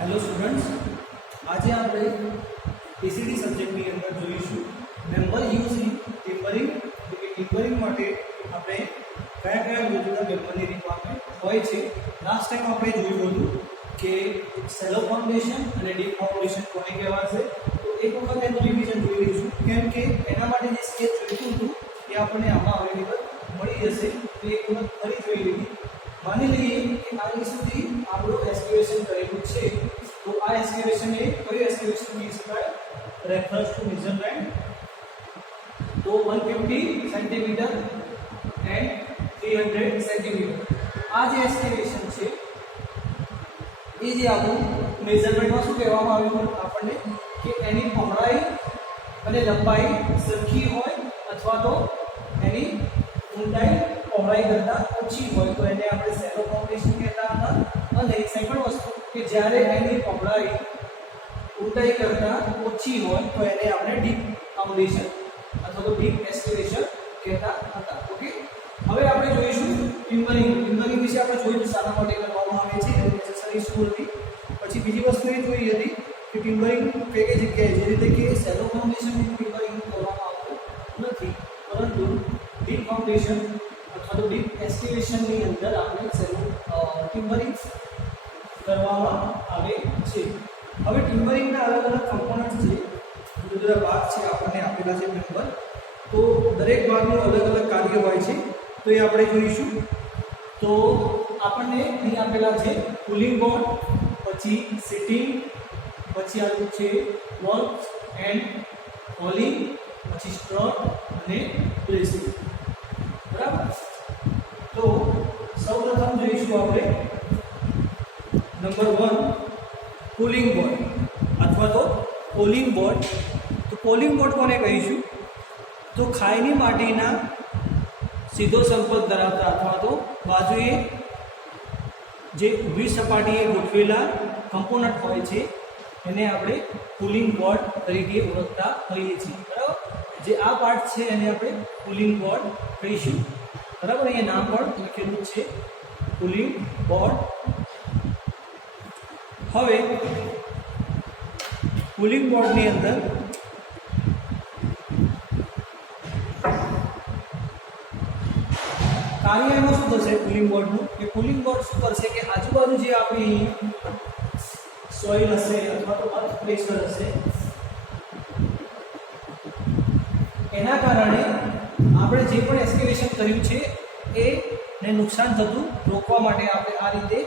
Hello students, आज आप PCD सब्जेक्टની અંદર જોઈશું મેમ્બર યુઝિંગ ટિમ્બરિંગ। તો કે ટિમ્બરિંગ માટે આપણે કયા કયા જુદા મેમ્બરની રિક્વાયરમેન્ટ હોય છે। લાસ્ટ ટાઈમ આપણે જોયું હતું કે સેલો ફાઉન્ડેશન અને ડીપ ફાઉન્ડેશન કોને કહેવાશે। તો એક વખત એનું રિવિઝન જોઈ લઈશું, કેમ કે એના માટે જે સ્કેચ જોઈતું હતું એ આપણને આમાં અવેલેબલ મળી જશે। તો એક વખત ફરી જોઈ લઈએ। માની લઈએ કે આની સુધી આપણું એસ્ટિમેશન કરેલું છે, તો આ એસ્ટિમેશન એ કયું એસ્ટિમેશન કહી શકાય? Reference to measurement. તો 150 સેન્ટીમીટર એન્ડ 300 સેન્ટીમીટર આ જે એસ્ટિમેશન છે એ જે આપણું મેઝરમેન્ટમાં શું કહેવામાં આવ્યું આપણને કે એની પહોળાઈ અને લંબાઈ સરખી હોય અથવા તો એની ઊંડાઈ પહોળાઈ કરતાં ઓછી હોય તો એને આપણે સેલો ફાઉન્ડેશન કહેતા હતા। અને સેકન્ડ વસ્તુ કે જ્યારે એની પહોળાઈ ઊંડાઈ કરતાં ઓછી હોય તો એને આપણે ડીપ ફાઉન્ડેશન અથવા તો ડીપ એસ્ટિમેશન કહેતા હતા। ઓકે, હવે આપણે જોઈશું ટિમ્બરિંગ। ટિમ્બરિંગ વિશે આપણે જોઈશું શાના માટે કરવામાં આવે છે, એની નેસેસરી શું હતી। પછી બીજી વસ્તુ એ જોઈ હતી કે ટિમ્બરિંગ કઈ કઈ જગ્યાએ, જે રીતે કે સેલો ફાઉન્ડેશન ટિમ્બરિંગ કરવામાં આવતું નથી, પરંતુ ડીપ ફાઉન્ડેશન અથવા તો ડીપ એસ્ટિમેશનની અંદર આપણે સેલો ટિમ્બરિંગ કરવામાં આવે છે। હવે ટિમ્બરિંગના અલગ અલગ કમ્પોનન્ટ છે, જુદા જુદા ભાગ છે આપણને આપેલા છે મેમ્બર। તો દરેક ભાગનું અલગ અલગ કાર્ય હોય છે, તો એ આપણે જોઈશું। તો આપણને અહીં આપેલા છે પુલિંગ બોર્ડ, પછી સિટિંગ, પછી આવ્યું છે વોલ્સ એન્ડ હોલિંગ, પછી સ્ટ્રટ અને બ્રેસિંગ, બરાબર। તો સૌપ્રથમ જોઈશું આપણે નંબર 1 પુલિંગ બોર્ડ અથવા તો પોલિંગ બોર્ડ। તો પોલિંગ બોર્ડ કોને કહીશું? તો ખાયની માટીના સીધો સંપર્ક ધરાવતા અથવા તો બાજુએ જે ઊભી સપાટીએ ગોઠવેલા કમ્પોનન્ટ હોય છે એને આપણે પુલિંગ બોર્ડ તરીકે ઓળખતા હોઈએ છીએ, બરાબર। જે આ પાર્ટ છે એને આપણે પુલિંગ બોર્ડ કહીશું, બરાબર। અહીંયા નામ પણ લખેલું છે પુલિંગ બોર્ડ। હવે પુલિંગ બોર્ડની અંદર કાર્ય એમાં શું થશે પુલિંગ બોર્ડનું? કે પુલિંગ બોર્ડ શું કરશે કે આજુબાજુ જે આપણી સોઇલ હશે અથવા તો અર્થ પ્રેશર હશે એના કારણે આપણે જે પણ એસ્કેવેશન કર્યું છે એને નુકસાન થતું રોકવા માટે આપણે આ રીતે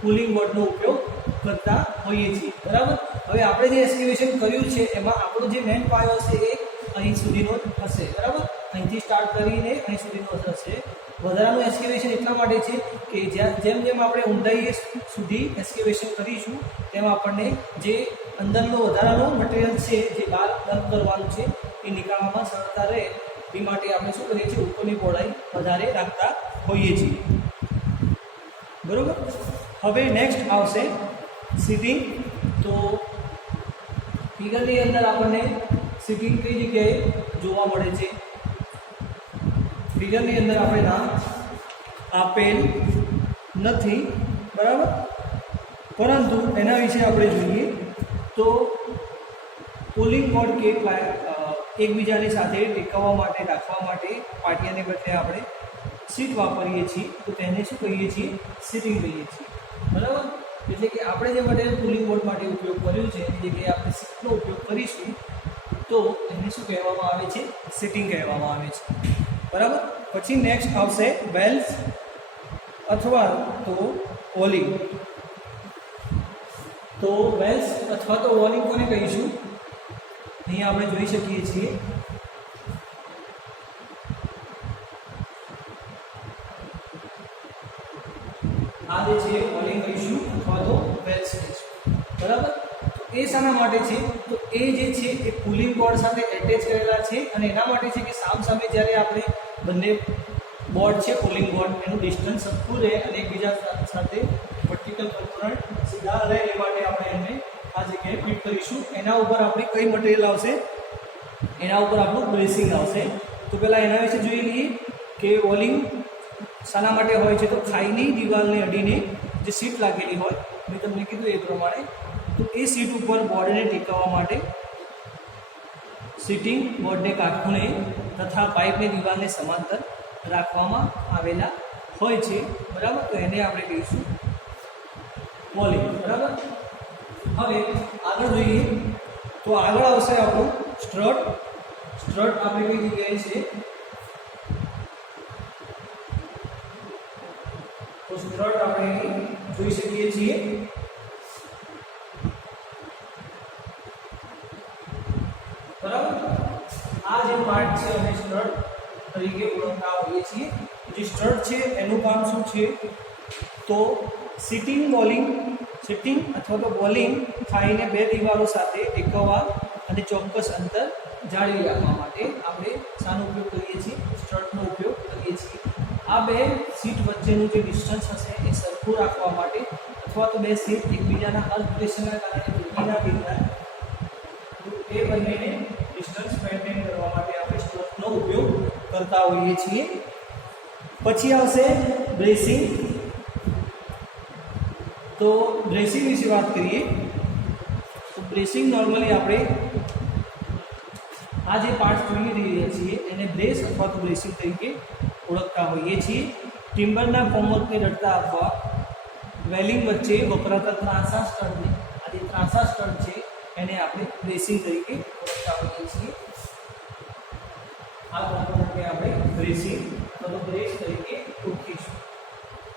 પુલિંગ બોર્ડનો ઉપયોગ કરતા હોઈએ છીએ, બરાબર। હવે આપણે જે એસ્કેવેશન કર્યું છે એમાં આપણો જે મેઇન પાયો હશે એ અહીં સુધીનો જ હશે, બરાબર। અહીંથી સ્ટાર્ટ કરીને અહીં સુધીનો હશે। વધારાનું એસ્કેવેશન એટલા માટે છે કે જેમ જેમ આપણે ઊંડાઈ સુધી એસ્કેવેશન કરીશું તેમ આપણને જે અંદરનો વધારાનો મટીરિયલ છે જે બહાર ડમ્પ કરવાનું છે એ નીકાળવામાં સરળતા રહે એ માટે આપણે શું કરીએ છીએ, ઉપરની પહોળાઈ વધારે રાખતા હોઈએ છીએ, બરાબર। હવે નેક્સ્ટ આવશે સિટિંગ। તો ફિગરની અંદર આપણને સિટિંગ કઈ જગ્યાએ જોવા મળે છે? ફિગરની અંદર આપણે નામ આપેલ નથી, બરાબર, પરંતુ એના વિશે આપણે જોઈએ તો પુલિંગ બોર્ડ કે એકબીજાની સાથે ટેકવવા માટે રાખવા માટે પાટિયાને બદલે આપણે સીટ વાપરીએ છીએ, તો તેને શું કહીએ છીએ? સિટિંગ કહીએ છીએ, બરાબર। એટલે કે આપણે જે મટીરિયલ પુલિંગ બોર્ડ માટે ઉપયોગ કર્યું છે એની જગ્યાએ આપણે સીટનો ઉપયોગ કરીશું તો એને શું કહેવામાં આવે છે? સિટિંગ કહેવામાં આવે છે, બરાબર। પછી નેક્સ્ટ આવશે વેલ્સ અથવા તો વોલિંગ। તો વેલ્સ અથવા તો વોલિંગ કોને કહીશું? અહીંયા આપણે જોઈ શકીએ છીએ આ જે છે વોલિંગ કહીશું અથવા તો વેલ્સ કહીશું, બરાબર। તો એ શાના માટે છે? તો એ જે છે એ પુલિંગ બોર્ડ સાથે એટેચ કરેલા છે અને એના માટે છે કે સામે જ્યારે આપણે બંને બોર્ડ છે પુલિંગ બોર્ડ એનું ડિસ્ટન્સ સરખું રહે અને એકબીજા સાથે વર્ટિકલ કમ્પોનન્ટ સીધા રહે એ માટે આપણે એને આ જગ્યાએ ફિટ કરીશું। એના ઉપર આપણે કઈ મટીરિયલ આવશે? એના ઉપર આપણું બ્રેસિંગ આવશે। તો પહેલાં એના વિશે જોઈ લઈએ કે વોલિંગ શાના માટે હોય છે? તો ખાઈની દિવાલને અડીને જે સીટ લાગેલી હોય મેં તમને કીધું એ પ્રમાણે તો એ સીટ ઉપર બોર્ડને ટેકવવા માટે સીટિંગ બોર્ડને કાટખૂણે તથા પાઇપની દિવાલને સમાંતર રાખવામાં આવેલા હોય છે, બરાબર. તો એને આપણે કહીશું વોલિંગ, બરાબર. હવે આગળ જોઈએ તો આગળ આવશે આપણું સ્ટ્રટ. સ્ટ્રટ આપણે કઈ જગ્યાએ છે, તો સ્ટ્રટ આપણે જોઈ શકીએ છીએ. બરાબર. આ જે પાર્ટ છે એને સ્ટ્રટ તરીકે ઓળખતા હોઈએ છીએ. જે સ્ટ્રટ છે એનું કામ શું છે, તો સિટિંગ અથવા તો બોલિંગ થાઈને બે દિવાલો સાથે ટેકવવા અને ચોક્કસ અંતર જાળવી રાખવા માટે આપણે શાનો ઉપયોગ કરીએ છીએ, સ્ટ્રટનો ઉપયોગ કરીએ છીએ. આ બે સીટ વચ્ચેનું જે ડિસ્ટન્સ હશે એ સરખું રાખવા માટે અથવા તો બે સીટ એકબીજાના અર્થ પ્રેશરના કારણે ભેગી ના થઈ જાય તો એ બંનેને ડિસ્ટન્સ મેન્ટેન કરવા માટે આપણે સ્ટ્રટનો ઉપયોગ કરતા હોઈએ છીએ. પછી આવશે બ્રેસિંગ. તો બ્રેસિંગ વિશે વાત કરીએ તો બ્રેસિંગ નોર્મલી આપણે આ જે પાર્ટ જોઈ રહ્યા છીએ એને બ્રેસ અથવા તો બ્રેસિંગ તરીકે ઓળખતા હોઈએ છીએ. ટિમ્બરના ફોર્મવર્કને લડતા અથવા વેલિંગ વચ્ચે વપરાતા ત્રાંસા સ્ટડને, આ જે ત્રાંસા સ્ટડ છે એને આપણે બ્રેસિંગ તરીકે ઓળખતા હોઈએ છીએ. આ કોમ્પોનન્ટને આપણે બ્રેસિંગ અથવા તો બ્રેસ તરીકે ઓળખીશું,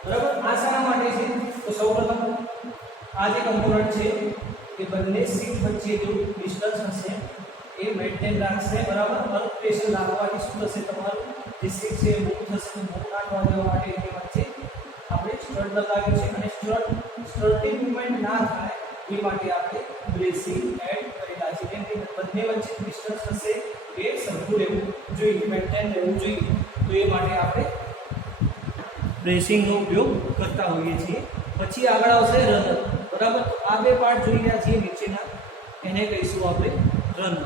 બરાબર. આ શાના માટે છે, તો સૌપ્રથમ આ જે કોમ્પોનન્ટ છે એ બંને સીટ વચ્ચે જો ડિસ્ટન્સ હશે એ મેન્ટેન રાખશે, બરાબર. અર્થ પ્રેશર લાગવાથી શું થશે, તમારું જે સીટ છે એ મૂવ થશે. તો મૂવ ના થવા દેવા માટે એની વચ્ચે આપણે સ્ટડ લગાવ્યું છે અને સ્ટડની મૂવમેન્ટ ના થાય એ માટે આપણે બ્રેસિંગ એડ કરેલા છે. કેમ કે બંને વચ્ચે ડિસ્ટન્સ હશે એ સરખું રહેવું જોઈએ, મેન્ટેન રહેવું જોઈએ. તો એ માટે આપણે બ્રેસિંગનો ઉપયોગ કરતા હોઈએ છીએ. પછી આગળ આવશે રનર, બરાબર. તો આ બે પાર્ટ જોઈ રહ્યા છીએ નીચેના, એને કહીશું આપણે રનર,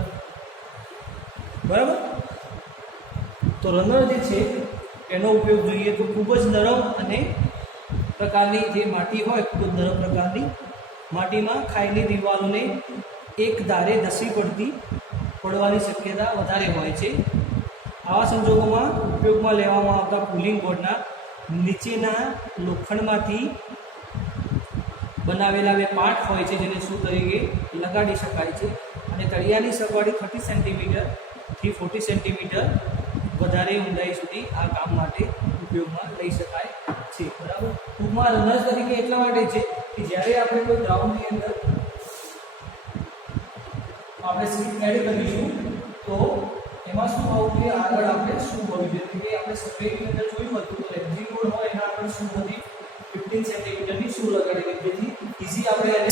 બરાબર. તો રનર જે છે એનો ઉપયોગ જોઈએ તો ખૂબ જ નરમ અને પ્રકારની જે માટી હોય, ખૂબ જ નરમ પ્રકારની માટીમાં ખાયેલી દિવાલોને એક ધારે ધસી પડવાની શક્યતા વધારે હોય છે. આવા સંજોગોમાં ઉપયોગમાં લેવામાં આવતા પુલિંગ બોર્ડના નીચેના લોખંડમાંથી બનાવેલા બે પાર્ટ હોય છે જેને શું તરીકે લગાડી શકાય છે અને તળિયાની સપાટી 30 સેન્ટીમીટરથી 40 સેન્ટીમીટર વધારે ઊંડાઈ સુધી આ કામ માટે ઉપયોગમાં લઈ શકાય છે, બરાબર. ટૂંકમાં રનર્સ તરીકે એટલા માટે છે કે જ્યારે આપણે કોઈ ગ્રાઉન્ડની અંદર આપણે સીટ એડ કરીશું તો એમાં શું હોવું જોઈએ, આગળ આપણે શું હોવું જોઈએ. કે આપણે સફેદની અંદર જોયું હતું તો એક્ઝિટ બોર્ડ હોય એના આગળ શું હતી 15 સેન્ટીમીટરની શું લગાડેલી, જેથી ઇઝી આપણે એને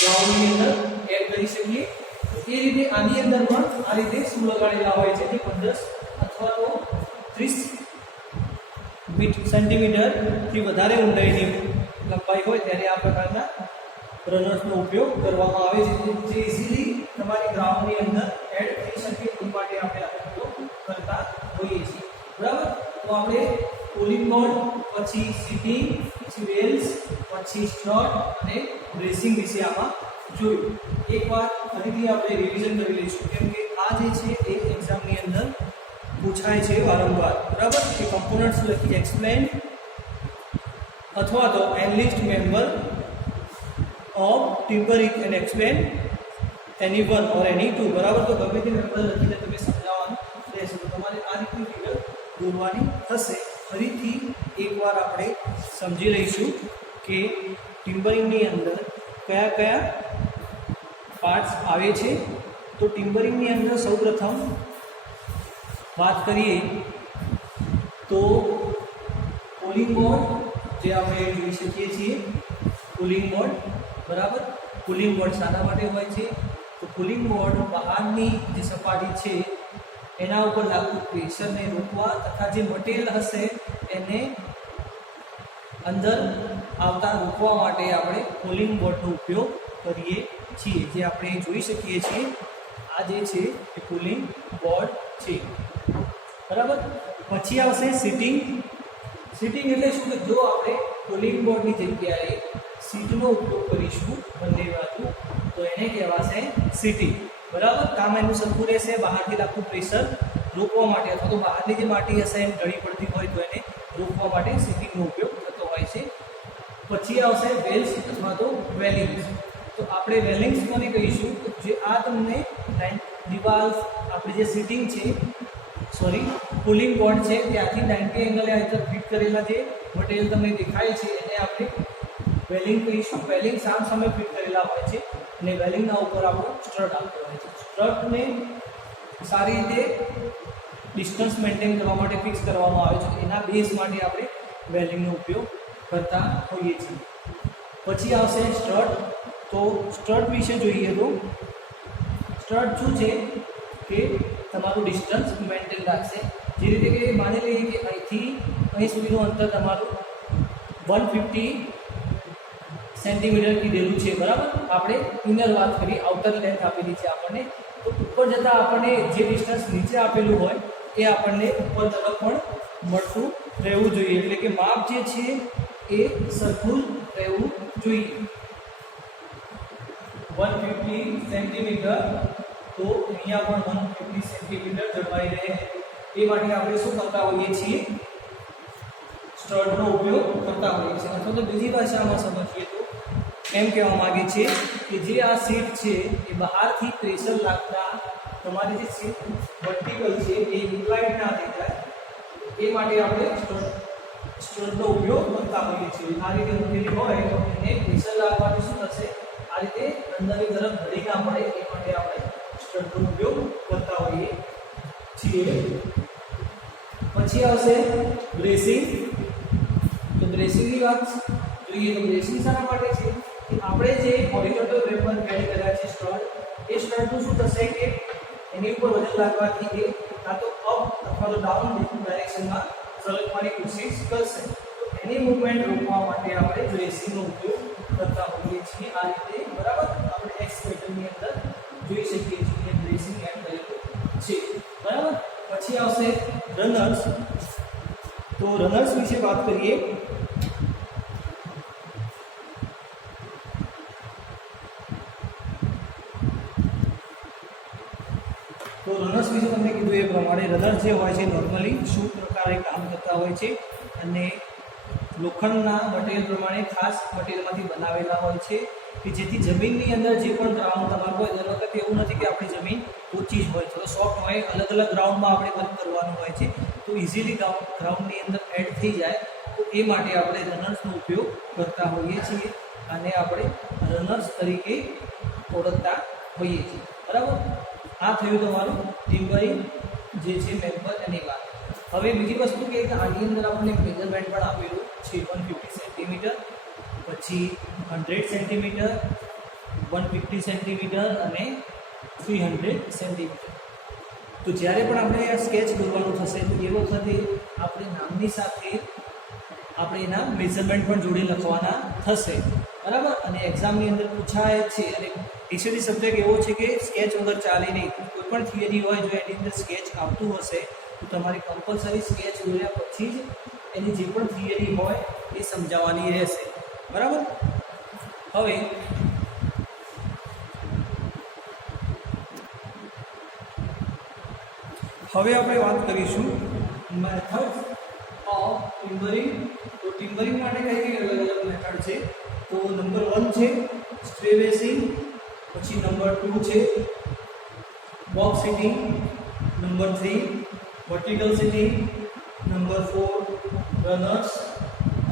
ગ્રાઉન્ડની અંદર એડ કરી શકીએ. એ રીતે આની અંદર પણ આ રીતે શું લગાડેલા હોય છે જે 15 અથવા તો 30 સેન્ટીમીટરથી વધારે ઊંડાઈની લંબાઈ હોય ત્યારે આ પ્રકારના રનર્સનો ઉપયોગ કરવામાં આવે છે, જે ઇઝીલી તમારી ગ્રાઉન્ડની અંદર એડ થઈ શકે એ માટે આપણે આ ઉપયોગ કરતા હોઈએ છીએ, બરાબર. તો આપણે પુલિંગ બોર્ડ, પછી સીટિંગ, પછી વેલ્સ, પછી સ્ટ્રટ અને બ્રેસિંગ વિશે આમાં જોયું. એકવાર ફરીથી આપણે રિવિઝન કરી લઈશું કેમ કે આ જે છે એ એક્ઝામની અંદર પૂછાય છે વારંવાર, બરાબર. એ કમ્પોનન્ટ્સ લખી એક્સપ્લેન અથવા તો analyst member of timbering and explain any one or any two, બરાબર. તો ગમે તે મેમ્બર લખીને તમે સમજાવવાનું રહેશે તો તમારે આ રીતની ફિગર દોરવાની થશે. ફરીથી એકવાર આપણે સમજી લઈશું કે ટિમ્બરિંગની અંદર કયા કયા પાર્ટ્સ આવે છે. તો ટિમ્બરિંગની અંદર સૌપ્રથમ વાત કરીએ તો પુલિંગ બોર્ડ જે આપણે જોઈ શકીએ છીએ, પુલિંગ બોર્ડ, બરાબર. પુલિંગ બોર્ડ શાના માટે હોય છે, તો પુલિંગ બોર્ડ બહારની જે સપાટી છે એના ઉપર લાગતું પ્રેશરને રોકવા તથા જે મટીરિયલ હશે એને અંદર આવતા રોકવા માટે આપણે પુલિંગ બોર્ડનો ઉપયોગ કરીએ છીએ, જે આપણે જોઈ શકીએ છીએ. આ જે છે એ પુલિંગ બોર્ડ છે, બરાબર. પછી આવશે સીટિંગ. સીટિંગ એટલે શું કે જો આપણે પુલિંગ બોર્ડની જગ્યાએ સીટનો ઉપયોગ કરીશું બંને બાજુ એને કહેવાશે સીટિંગ. બરાબર, કામ એનું સરખું રહેશે. બહારથી લાગતું પ્રેશર રોકવા માટે અથવા તો બહારની જે માટી હશે એમ ઢળી પડતી હોય તો એને રોકવા માટે સીટિંગનો ઉપયોગ થતો હોય છે. પછી આવશે વેલ્સ અથવા તો વેલિંગ્સ. તો આપણે વેલિંગ્સ કોને કહીશું? તો જે આ તમને દિવાલ આપણી જે સીટિંગ છે પુલિંગ બોર્ડ છે ત્યાંથી 90 એંગલે આ રીતે ફિટ કરેલા જે મટીરિયલ તમને દેખાય છે એને આપણે વેલિંગ કહીશું. વેલિંગ સામે ફિટ કરેલા હોય છે અને વેલિંગના ઉપર આપણો સ્ટ્રટ આવતો હોય છે. સ્ટ્રટને સારી રીતે ડિસ્ટન્સ મેન્ટેન કરવા માટે ફિક્સ કરવામાં આવે છે. એના બેઝ માટે આપણે વેલિંગનો ઉપયોગ કરતા હોઈએ છીએ. પછી આવશે સ્ટ્રટ. તો સ્ટ્રટ વિશે જોઈએ તો સ્ટ્રટ શું છે કે તમારું ડિસ્ટન્સ મેન્ટેન રાખશે. જે રીતે કે માની લઈએ કે અહીંથી અહીં સુધીનું અંતર તમારું 150 સેન્ટીમીટર કીધેલું છે. બરાબર, આપણે ઇનર વાત કરી, આઉટર લેન્થ આપેલી છે આપણને. તો ઉપર જતાં આપણને જે ડિસ્ટન્સ નીચે આપેલું હોય એ આપણને ઉપર તરફ પણ મળતું રહેવું જોઈએ. એટલે કે માપ જે છે એ સરખું રહેવું જોઈએ. 150 સેન્ટીમીટર, તો અહીંયા પણ 150 સેન્ટીમીટર જળવાઈ રહે એ માટે આપણે શું કરતા હોઈએ છીએ? સ્ટ્રટનો ઉપયોગ કરતા હોઈએ છીએ. અથવા તો બીજી ભાષામાં સમજીએ તો એમ કહેવા માગે છે કે જે આ સીટ છે એ બહારથી પ્રેશર લાગતા તમારી જે સીટ વર્ટિકલ છે એ ઇન્ક્લાઇન્ડ ના થઈ જાય એ માટે આપણે સ્ટ્રટનો ઉપયોગ કરતા હોઈએ છીએ. આ રીતે મૂકેલી હોય તો એને પ્રેશર લાગવાથી શું થશે? આ રીતે અંદરની તરફ ઢળી ના પડે એ માટે આપણે સ્ટ્રટનો ઉપયોગ કરતા હોઈએ છીએ. પછી આવશે બ્રેસિંગ. તો બ્રેસિંગની વાત જોઈએ તો બ્રેસિંગ શાના માટે છે કે આપણે જે હોરિઝોન્ટલ વેપર એડ કર્યા છે સ્ટ્રટ, એ સ્ટ્રટનું શું થશે કે એની ઉપર વજન લાગવાથી એ કાં તો અપ અથવા તો ડાઉન ડાયરેક્શનમાં સરકવાની કોશિશ કરશે. તો એની મૂવમેન્ટ રોકવા માટે આપણે બ્રેસિંગનો ઉપયોગ કરતા હોઈએ છીએ આ રીતે. બરાબર, આપણે એક્સ પેટર્નની અંદર જોઈ શકીએ છીએ બ્રેસિંગ એડ કરેલું છે. બરાબર, પછી આવશે રનર્સ. તો રનર્સ વિશે વાત કરીએ તો રનર્સ વિશે તમને કીધું એ પ્રમાણે રનર્સ જે હોય છે નોર્મલી શું પ્રકારે કામ કરતા હોય છે અને લોખંડના મટીરિયલ પ્રમાણે ખાસ મટીરિયલમાંથી બનાવેલા હોય છે કે જેથી જમીનની અંદર જે પણ ગ્રાઉન્ડ તમારું હોય દર વખતે એવું નથી કે આપણી જમીન ઊંચી જ હોય તો સોફ્ટ હોય, અલગ અલગ ગ્રાઉન્ડમાં આપણે વર્ક કરવાનું હોય છે તો ઇઝીલી ગ્રાઉન્ડની અંદર એડ થઈ જાય. તો એ માટે આપણે રનર્સનો ઉપયોગ કરતા હોઈએ છીએ અને આપણે રનર્સ તરીકે ઓળખતા હોઈએ છીએ. બરાબર, આ થયું તમારું ટિમ્બરિંગ જે છે મેમ્બર એની વાત. હવે બીજી વસ્તુ કે આની અંદર આપણને મેઝરમેન્ટ પણ આપેલું છે 150 સેન્ટીમીટર, પછી 100 સેન્ટીમીટર, 150 સેન્ટીમીટર અને 300 સેન્ટીમીટર. તો જ્યારે પણ આપણે આ સ્કેચ દોરવાનું થશે તો એ વખતે આપણે નામની સાથે આપણે એના મેઝરમેન્ટ પણ જોડે લખવાના થશે. બરાબર, અને એક્ઝામની અંદર પૂછાય છે અને ટીસીડી સબ્જેક્ટ એવો છે કે સ્કેચ વગર ચાલે નહીં. કોઈ પણ થિયરી હોય જો એની અંદર સ્કેચ આવતું હશે તો તમારે કમ્પલસરી સ્કેચ દોર્યા પછી જ એની જે પણ થિયરી હોય એ સમજાવવાની રહેશે. બરાબર, હવે આપણે વાત કરીશું મેથડ્સ ઓફ ટિમ્બરિંગ. તો ટિમ્બરિંગ માટે કઈ કઈ અલગ અલગ મેથડ છે? તો નંબર 1 છે સ્ટ્રે બેસિંગ, પછી નંબર 2 છે box sitting, number 3 vertical sitting, number 4 runners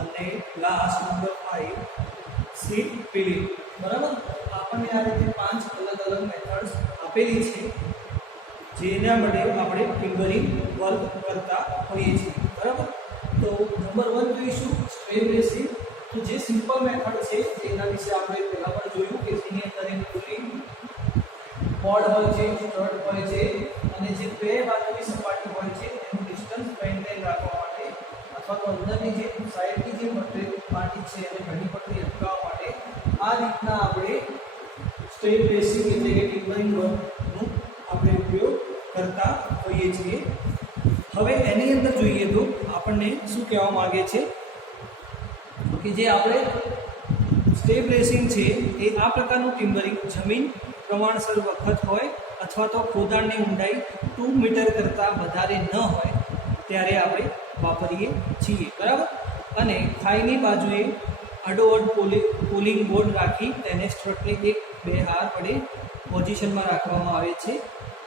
અને લાસ્ટ નંબર 5 સીટ પિલિંગ. બરાબર, આપણને આ રીતે 5 અલગ અલગ મેથડ્સ આપેલી છે જેના માટે આપણે ટિમ્બરિંગ વર્ક કરતા હોઈએ છીએ. બરાબર, તો નંબર 1 જોઈશું સ્ટ્રે બેસિંગ. તો જે સિમ્પલ મેથડ છે એના વિશે આપણે પહેલા પણ જોયું કે જેની અંદર એક પુલિંગ બોર્ડ હોય છે, સ્ટ્રટ હોય છે અને જે બે બાજુની સપાટી હોય છે એનું ડિસ્ટન્સ મેન્ટેન રાખવા માટે અથવા તો અંદરની જે સાઈડની જે માટી છે એને ઘણી પડતી અટકાવવા માટે આ રીતના આપણે સ્ટ્રે બેસિંગ એટલે કે ટિમ્બરિંગ વર્કનું આપણે ઉપયોગ કરતા હોઈએ છીએ. હવે એની અંદર જોઈએ તો આપણને શું કહેવા માંગે છે કે જે આપણે સ્ટે બ્રેસિંગ છે એ આ પ્રકારનું ટિમ્બરિંગ જમીન પ્રમાણસર વખત હોય અથવા તો ખોદાણની ઊંડાઈ 2 મીટર કરતાં વધારે ન હોય ત્યારે આપણે વાપરીએ છીએ, બરાબર. અને ખાઈની બાજુએ આડોઅડ પુલિંગ બોર્ડ રાખી તેને સ્ટ્રટની 1-2 હાર વડે પોઝિશનમાં રાખવામાં આવે છે.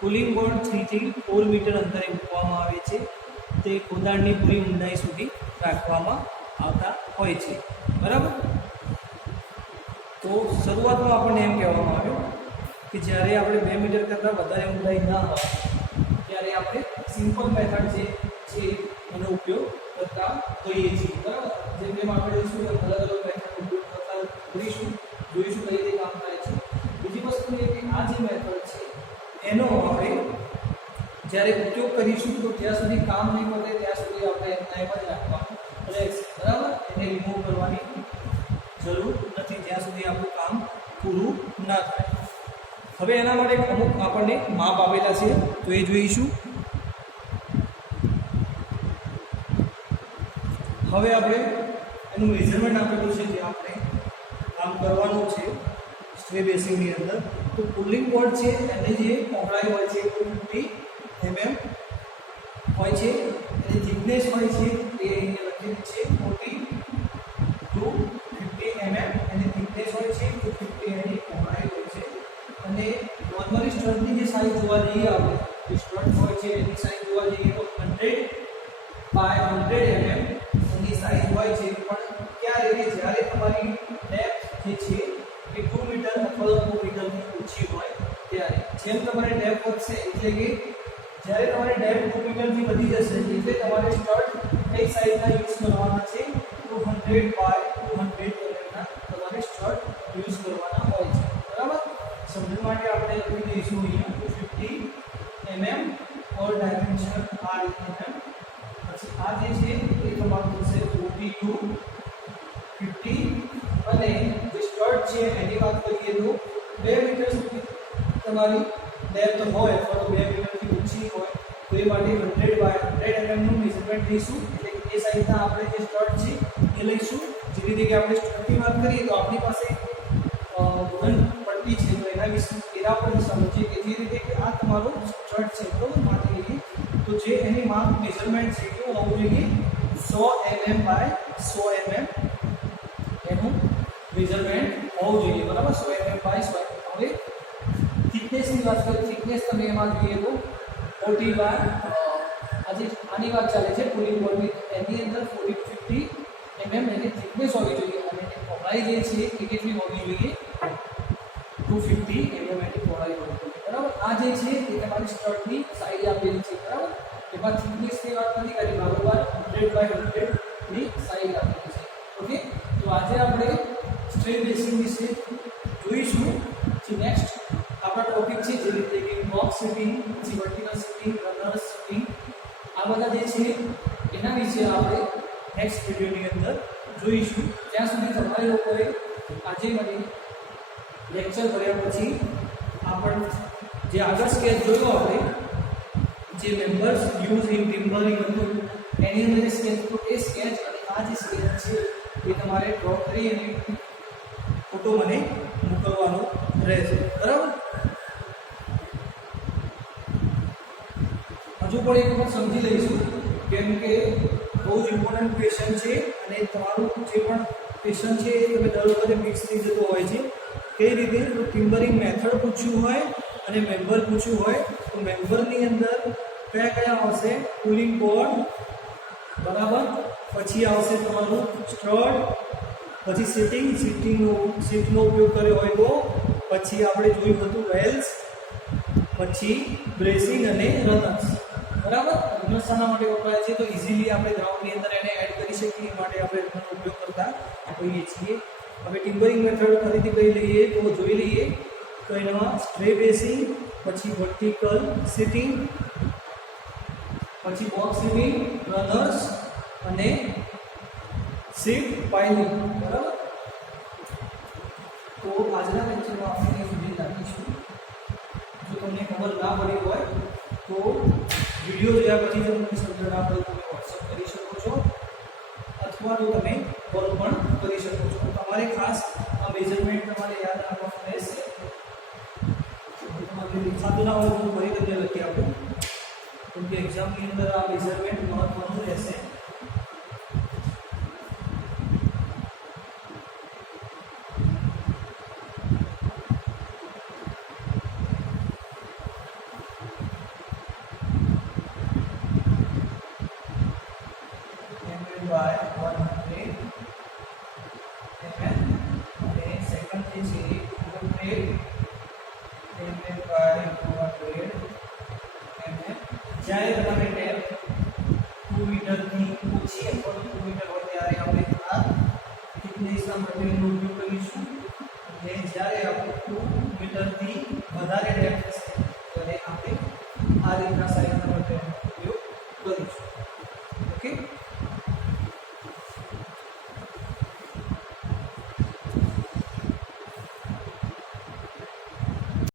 પુલિંગ બોર્ડ 3 થી 4 મીટર અંતરે મૂકવામાં આવે છે. તે ખોદાણની પૂરી ઊંડાઈ સુધી રાખવામાં આવતા હોય છે, બરાબર. તો શરૂઆતમાં આપણને એમ કહેવામાં આવ્યું કે જ્યારે આપણે 2 મીટર કરતાં વધારે ઊંડાઈ ના હોય ત્યારે આપણે સિમ્પલ મેથડ જે છે એનો ઉપયોગ કરતા હોઈએ છીએ, બરાબર. જેમ જેમ આપણે જોઈશું અલગ અલગ મેથડનો ઉપયોગ કરતા કરીશું, જોઈશું કઈ રીતે કામ થાય છે. બીજી વસ્તુ એ કે આ જે મેથડ છે એનો આપણે જ્યારે ઉપયોગ કરીશું તો જ્યાં સુધી કામ નહીં પતે ત્યાં સુધી આપણે એમ જ રાખવાનું રહેશે, બરાબર. એને રિમૂવ કરવાની જરૂર નથી જ્યાં સુધી આપણું કામ પૂરું ના થાય. હવે એના માટે અમુક આપણને માપ આપેલા છે તો એ જોઈશું. હવે આપણે એનું મેઝરમેન્ટ આપેલું છે જે આપણે કામ કરવાનું છે સ્ટ્રે બેસિંગની અંદર. તો પુલિંગ બોર્ડ છે એની જે પહોળાઈ હોય છે 250 mm હોય છે, એની થિકનેસ હોય છે એ અહીંયા લખેલી છે 40 to 50 mm એની થિકનેસ હોય છે, 250 એની પહોળાઈ હોય છે. અને નોર્મલી સ્ટડની જે સાઇઝ જોવા જઈએ આપણે જે સ્ટડ હોય છે એની સાઇઝ જોવા જઈએ તો 100 by 100 mm એની સાઇઝ હોય છે. પણ ક્યારે કે જ્યારે તમારી ડેપ્થ જે છે એ 2 મીટર અથવા 4 મીટરની ઓછી હોય ત્યારે. જેમ તમારે ડેપ્થ વધશે એટલે કે જ્યારે તમારે ડેપ્થ 2 મીટરથી વધી જશે એટલે તમારે સ્ટડ કઈ સાઇઝના યુઝ કરવાના છે 200 by 200 mmના તમારે સ્ટડ યુઝ કરવાના હોય છે, બરાબર. સમજણ માટે આપણે લખી દઈશું અહીંયા 250 mm ઓર ડાયમેન્શન આ રીતના. પછી આ જે છે એ તમારું થશે 40 to 50 અને જે સ્ટડ છે એની વાત કરીએ તો 2 મીટર સુધી તમારી ડેપ્થ હોય અથવા તો 2 મીટરથી ઓછી હોય તો એ માટે 100 by 100 mm નું મેઝરમેન્ટ લઈશું. એટલે કે એ સાઈઝના આપણે જે સ્ટડ છે એ લઈશું. જેવી રીતે કે આપણે સ્ટડની વાત કરીએ તો આપણી પાસે વજન પટ્ટી છે તો એના વિશે એના પર સમજીએ કે જે રીતે કે આ તમારો સ્ટડ છે બરોબર માટે લઈએ તો જે એની માપ મેઝરમેન્ટ છે કેવું હોવું જોઈએ 100 mm by 100 mm એનું મેઝરમેન્ટ હોવું જોઈએ, બરાબર. 100 mm by 100 mm. હવે થિકનેસની વાત કરીએ થિકનેસ તમે એમાં જોઈએ તો 40 by આજે આની વાત ચાલે છે પુલિંગ બોર્ડની એની અંદર 40 to 50 mm એની થિકનેસ હોવી જોઈએ અને એની પહોળાઈ જે છે એ કેટલી હોવી જોઈએ 250 mm એની પહોળાઈ હોવી જોઈએ, બરાબર. આ જે છે એ તમારી સ્ટડની સાઈઝ આપેલી છે, બરાબર. એમાં થિકનેસની વાત નથી કરી બરાબર 100 by 100 ની સાઈઝ આપેલી છે, ઓકે. તો આજે આપણે સ્ટ્રે બેસિંગ વિશે જોઈશું. જે નેક્સ્ટ આપણા ટોપિક છે જે રીતે કે બોક્સ સિટિંગ, પછી વર્ટિકલ સિટિંગ, રનર્સ સિટિંગ, આ બધા જે છે એના વિશે આપણે નેક્સ્ટ વિડીયોની અંદર જોઈશું. ત્યાં સુધી તમારે લોકોએ આજે મને લેક્ચર કર્યા પછી આપણે જે આગળ સ્કેચ જોયો આપણે જે મેમ્બર્સ યુઝ ઇન ટિમ્બરિંગ હતું એની અંદર જે સ્કેચ હતો એ સ્કેચ અને આ જે સ્કેચ છે એ તમારે ડ્રો કરી અને ફોટો મને મોકલવાનો રહેશે, બરાબર. હજુ પણ એક વખત સમજી લઈશું કેમ કે બહુ જ ઇમ્પોર્ટન્ટ ક્વેશ્ચન છે અને તમારું જે પણ ક્વેશ્ચન છે એ તમે દર વખતે મિક્સ થઈ જતો હોય છે. કઈ રીતે તો ટિમ્બરિંગ મેથડ પૂછ્યું હોય અને મેમ્બર પૂછ્યું હોય તો મેમ્બરની અંદર કયા કયા આવશે પુલિંગ બોર્ડ, બરાબર. પછી આવશે તમારું સ્ટડ, પછી સીટનો ઉપયોગ કર્યો હોય તો પછી આપણે જોયું હતું વેલ્સ, પછી બ્રેસિંગ અને રનર્સ, બરાબર. રનર્સ શાના માટે વપરાય છે તો ઇઝીલી આપણે ગ્રાઉન્ડની અંદર એને એડ કરી શકીએ માટે આપણે રનરનો ઉપયોગ કરતા હોઈએ છીએ. હવે ટિમ્બરિંગ મેથડ ફરીથી કહી લઈએ તો જોઈ લઈએ તો એમાં સ્ટ્રે બેસિંગ, પછી વર્ટિકલ સિટિંગ, પછી બોક્સ સિટિંગ, રનર્સ અને સીટ પાઇલિંગ, બરાબર. તો આજના લેક્ચરમાં આપણે સુધી રાખીશું. જો તમને ખબર ના પડી હોય તો વિડીયો જોયા પછી જો તમને સમજણ ના પડે તમે વોટ્સઅપ કરી શકો છો અથવા તો તમે કોલ પણ કરી શકો છો. તમારે ખાસ આ મેઝરમેન્ટ તમારે યાદ રાખવાનું રહેશે. તમારે દેખાતું ના હોય તો ફરી તમને લખી આપું, કેમ કે એક્ઝામની અંદર આ મેઝરમેન્ટ મહત્વનું રહેશે. by 100 mm અને સેકન્ડ જે છે 200 mm by 200 mm. જ્યારે તમારે ટેપ 2 મીટરથી ઓછી અથવા 2 મીટર હોય ત્યારે આપણે આ થિકનેસના મટીરીયલનો ઉપયોગ કરીશું, અને જ્યારે આપણે 2 મીટરથી વધારે ટેપ થશે ત્યારે આપણે આ રીતના સાઇઝના મટીરીયલનો ઉપયોગ કરીશું. ઓકે.